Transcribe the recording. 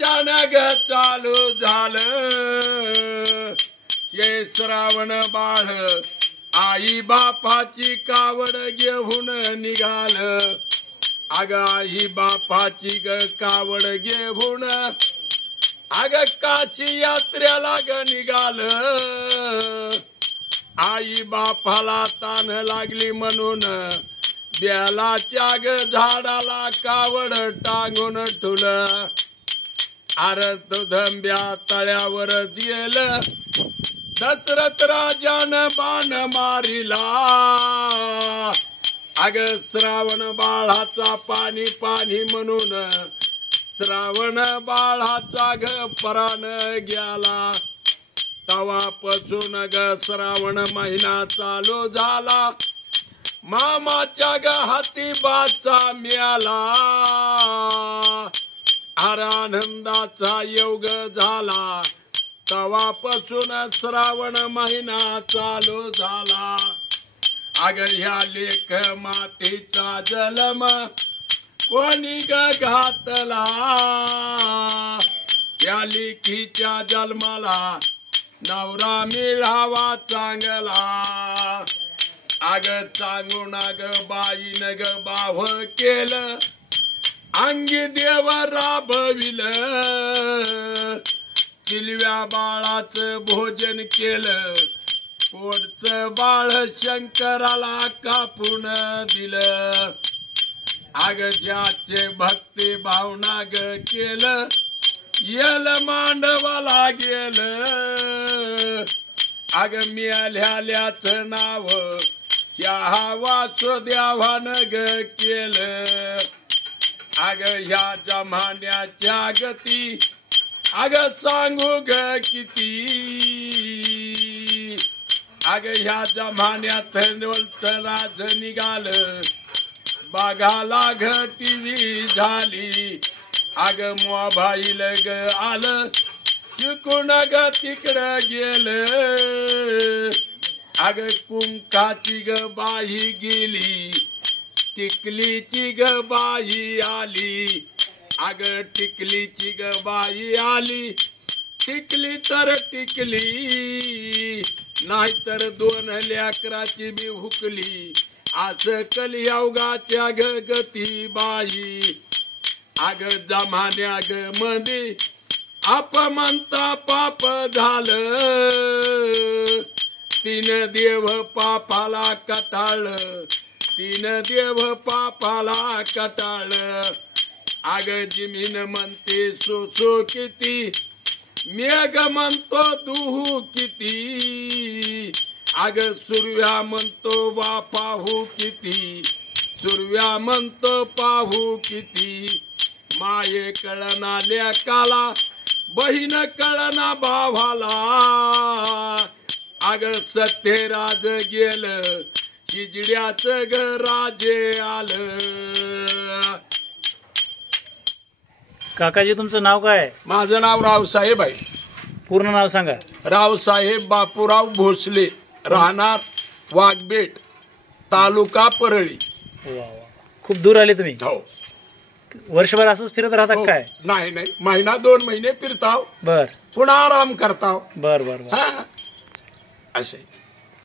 अचानक चालू झालं हे श्रावण बाळ आई बापाची कावड घेऊन निघाल अग आई बापाची कावड घेऊन अग काशी यात्रेला निघाल आई बापाला तान लागली म्हणून बेलाच्या झाडाला कावड टांगून ठुलं अरे धंब्या तळ्यावरच गेलं दशरथ राजान बाण मारिला अग श्रावण बाळाचा पाणी पाणी म्हणून श्रावण बाळाचा परान गेला तवापासून श्रावण महिना चालू झाला मामाच्या हाती बाचा मिळाला अरे आनंदाचा योग झाला तवापासून श्रावण महिना चालू झाला अगर ह्या लेख मातीचा जलम कोणी घातला या लेखीच्या जन्माला नवरा मिळावा चांगला अग चांगून अग बाईन ग बाव केलं अंगी देव राबविल चिलव्या बाळाचं भोजन केलं पोटचं बाळ शंकराला कापून दिलं अग ज्याचे भक्ती भावना ग केलं येल मांडवाला गेलं अग मिळाल्याच नाव ह्या वासुदेवानं ग केलं अग ह्या जमान्याच्या गती अग सांगू ग किती अग ह्या जमान्यात राज निघाल बागाला घटी झाली अग मोबाईल ग आलं शिकून ग तिकडं गेलं अग कुंकाची ग बाई गेली टिकलीची ग बाई आली अग टिकलीची ग बाई आली टिकली तर टिकली नाहीतर दोन लेकराची बी हुकली असं कलियुगाच्या ग गती बाई अग जमान्या ग मध्ये अपमंता पाप झालं तीन देव पापाला कटाळलं तीन देव पापाला कटाळलं अग जमीन म्हणते सो किती मेघ म्हणतो दुहू किती अग सूर्या म्हणतो बा पाहू किती सूर्या म्हणतो पाहू किती माये कळना लेकाला बहीण कळना भावाला अग सत्यराज गेलं हिजड्याच ग राजे आलं. काकाजी तुमचं नाव काय? माझं नाव रावसाहेब आहे. पूर्ण नाव सांगा. रावसाहेब बापूराव भोसले, राहणार वाघबेट, तालुका परळी. खूप दूर आले तुम्ही. हो. वर्षभर असंच फिरत राहता काय? नाही नाही, महिना 2 महिने फिरताव, बर, पुन्हा आराम करताव. बर बर बर. असे